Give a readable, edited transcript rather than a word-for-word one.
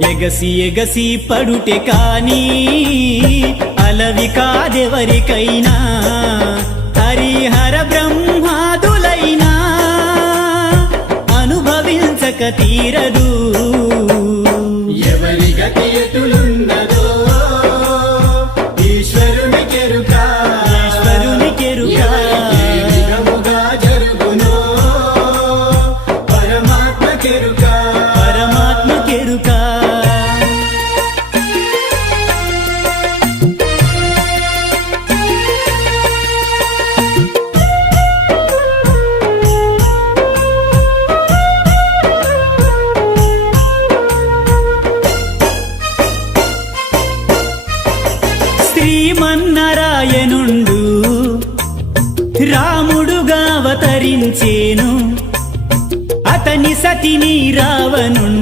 ఎగసి ఎగసి పడుటే కాని అలవి కాదెవరికైనా, హరిహర బ్రహ్మాదులైనా అనుభవించక తీరదు. ఎవరి గతి ఎటులున్నదో ఈశ్వరుని కెరుక, ఈశ్వరుని కెరుక. ఏ విధముగా జరుగునో పరమాత్మ కెరుక, పరమాత్మ కెరుక. శ్రీమన్నారాయణుండు రాముడుగా అవతరించేను, అతని సతిని రావణుండు